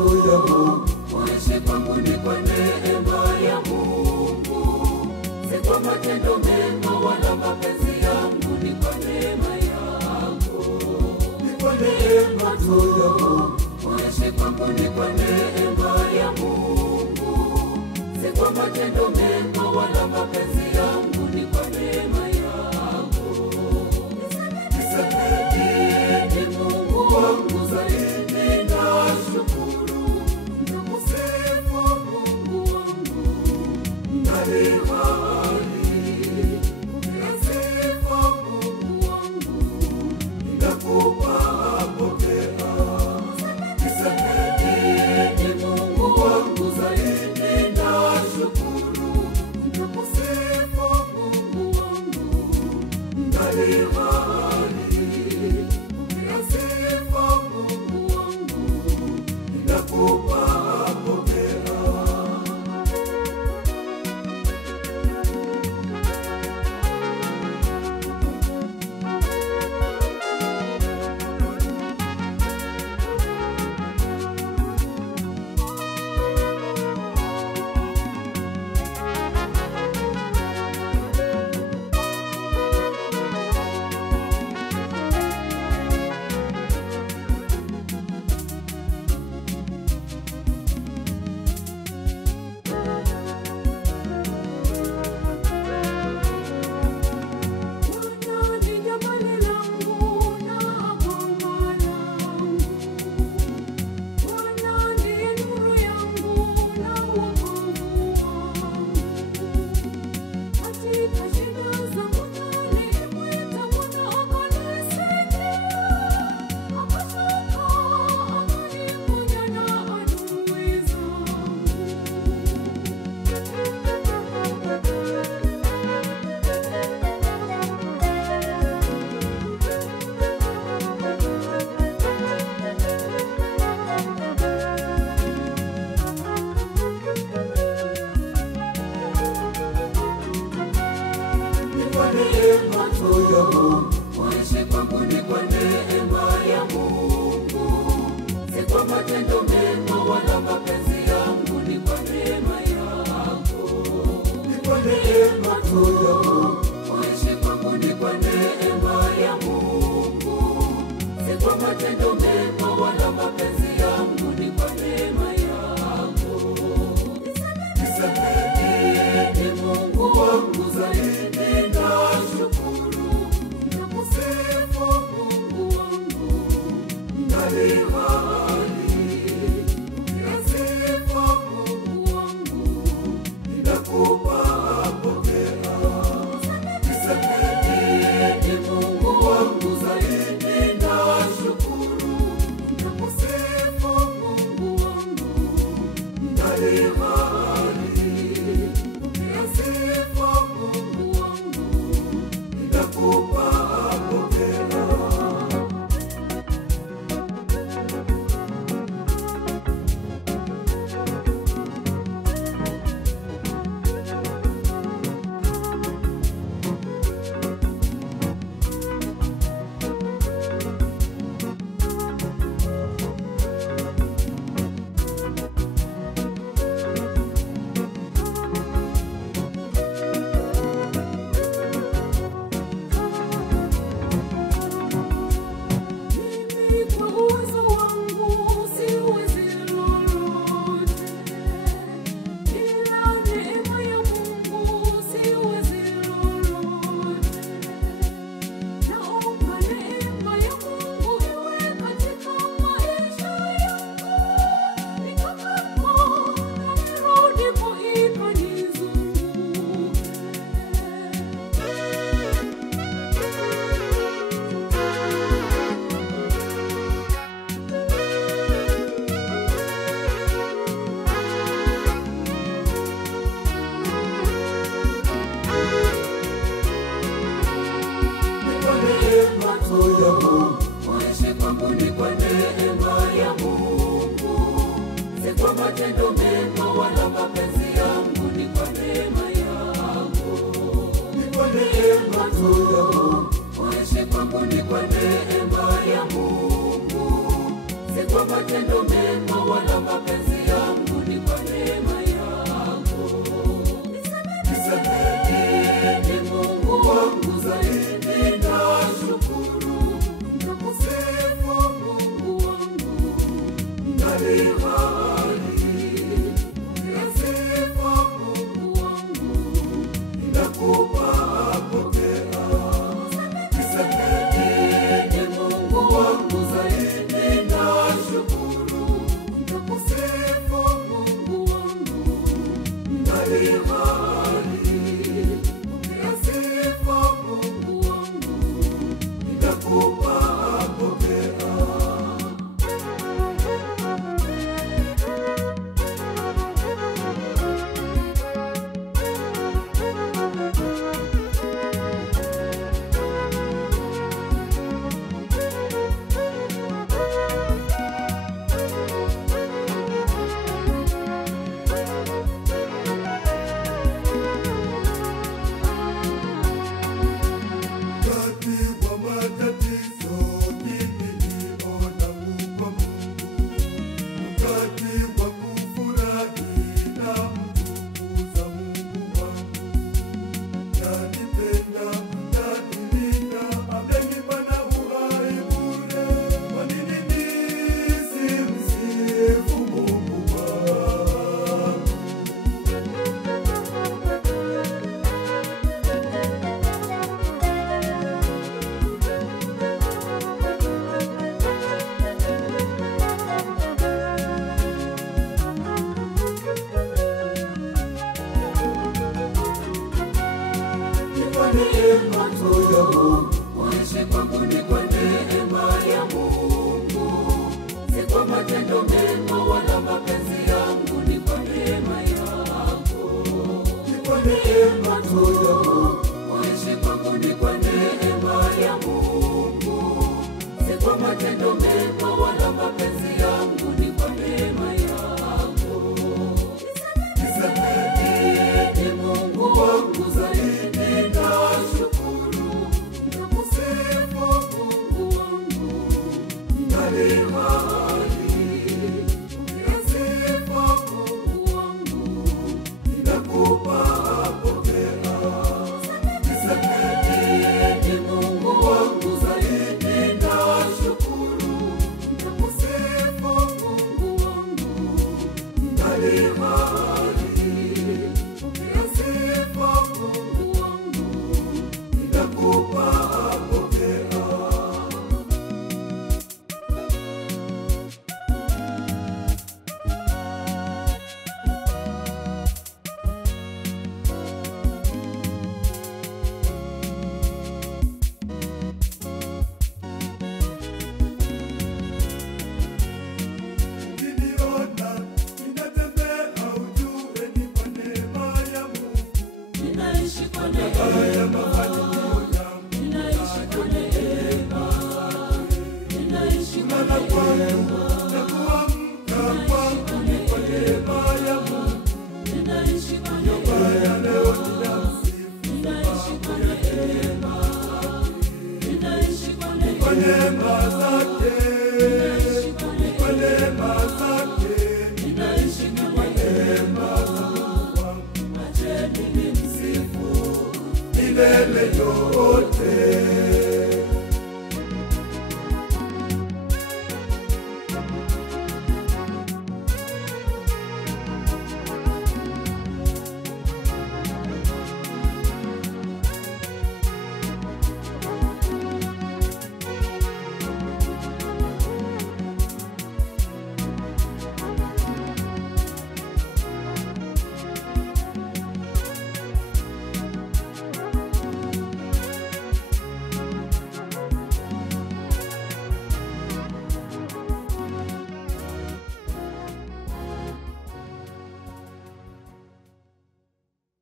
macho yangu. Kuishi kwangu ni kwa neema ya Mungu, si kwa matendo mema wala mapenzi yangu, ni kwa neema yako. Ni kwa neema tu yangu. Kuishi kwangu ni kwa neema ya Mungu, si kwa matendo mema wala mapenzi yangu, ni kwa neema yako. Nisamehe Mungu wangu zaidi na shukuru, nakusifu Mungu wangu ndani hali. Nasifu Mungu wangu, ninakupa pokea. Nisamehe Mungu wangu zaidi na shukuru, nakusifu Mungu wangu ndani hali. Nasifu Mungu wangu, ninakupa pokea. Kuishi kwangu ni kwa neema ya Mungu, si kwa matendo mema wala mapenzi yangu, ni kwa neema yako. Ni kwa neema tu yangu. Kuishi kwangu ni kwa neema ya Mungu, si kwa matendo mema wala mapenzi yangu, ni kwa neema yako. Nisamehe Mungu wangu zaidi na shukuru, nakusifu Mungu wangu ndani hali. Nasifu Mungu wangu, ninakupa pokea. Nisamehe Mungu wangu zaidi na shukuru, nakusifu Mungu wangu ndani hali. Nasifu Mungu wangu, ninakupa pokea. kwa matendo mema wala mapenzi yangu, ni kwa neema yako. Nisameheni Mungu wangu, zaidi nashukuru. Nakusifu Mungu wangu, ngali hai. Nasifu Mungu wangu, ninakupa pokea. Nisameheni Mungu wangu, zaidi nashukuru. Nakusifu Mungu wangu, ngali hai. Nasifu Mungu wangu, ninakupa pokea. Neema tu ya Mungu, kuishi kwangu ni kwa neema ya Mungu, si kwa matendo mema wala mapenzi yangu, ni kwa neema yako. Ni kwa neema tu ya Mungu, kuishi kwangu ni kwa neema ya Mungu, si kwa matendo mema wala mapenzi yangu, ni kwa neema yako. Nisameheni Mungu wangu, zaidi nashukuru. Nakusifu Mungu wangu, ngali hai. Nasifu Mungu wangu, ninakupa pokea. Nisameheni Mungu wangu, zaidi nashukuru. Nakusifu Mungu wangu, ngali hai. Nasifu Mungu wangu, ninakupa pokea. Ukiniona ninatembea, ujue ni kwa neema ya Mungu. Ninaishi kwa neema, ninaishi kwa neema, ninaishi kwa neema.